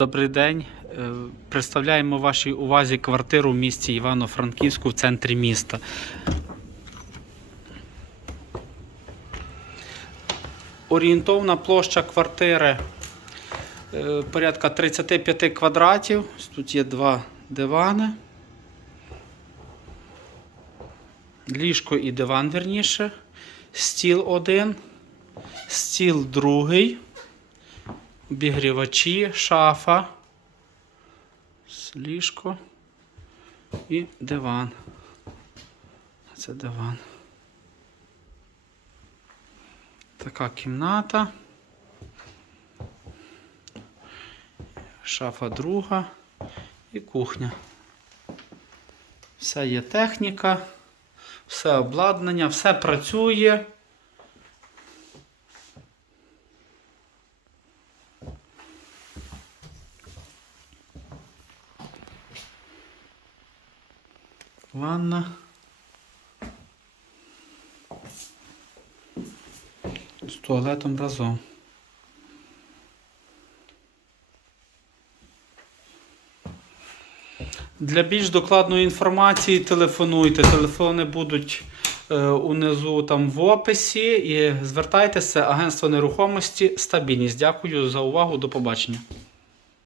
Добрий день. Е, Представляємо вашій увазі квартиру в місті Івано-Франківську в центрі міста. Орієнтовна площа квартири е, порядка 35 квадратів. Тут є два дивани. Ліжко і диван, верніше. Стіл один, стіл другий обігрівачі, шафа, ліжко і диван. Це диван. Така кімната. Шафа друга і кухня. Все є техніка, все обладнання, все працює. Ванна. З туалетом разом. Для більш докладної інформації телефонуйте. Телефони будуть е, унизу там в описі. І звертайтеся, агентство нерухомості стабільність. Дякую за увагу. До побачення.